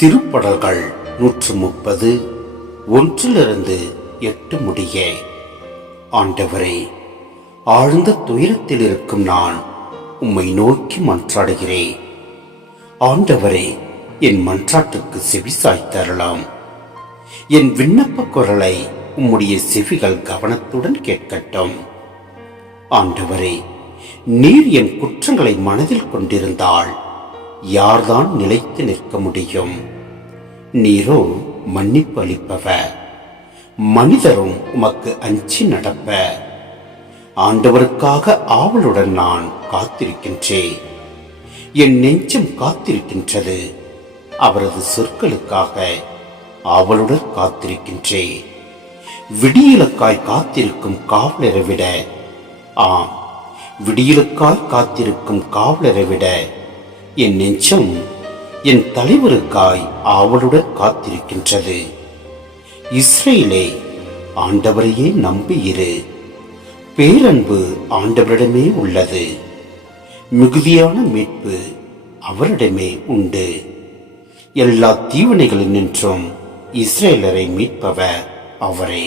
திருப்படல்கள் 130 1 8 முடிய. ஆண்டவரே, ஆழ்ந்த துயரத்தில் இருக்கும் நான் உம்மை நோக்கி மன்றாடுகிறேன். ஆண்டவரே, என் மன்றாட்டுக்கு செவிசாய்த்தரலாம். என் விண்ணப்ப குரலை உம்முடைய செவிகள் கவனத்துடன் கேட்கட்டும். ஆண்டவரே, நீர் என் குற்றங்களை மனதில் கொண்டிருந்தால் யார்தான் நிலைத்து நிற்க முடியும்? நீரோ மன்னிப்பு அளிப்பவர், மனிதரும் உமக்கு அஞ்சி நடப்ப. ஆண்டவருக்காக ஆவலுடன் நான் காத்திருக்கின்றேன். என் நெஞ்சம் காத்திருக்கின்றது. அவரது சொற்களுக்காக ஆவலுடன் காத்திருக்கின்றேன். விடியலுக்காய் காத்திருக்கும் காவலரை விட, ஆம், விடியலுக்காய் காத்திருக்கும் காவலரை விட என் நெஞ்சம் என் தலைவருக்காய் ஆவலுடன் காத்திருக்கின்றது. இஸ்ரேலே, ஆண்டவரையே நம்பியிரு. பேரன்பு ஆண்டவரிடமே உள்ளது. மிகுதியான மீட்பு அவரிடமே உண்டு. எல்லா தீவினைகளினின்றும் இஸ்ரேலரை மீட்பவர் அவரே.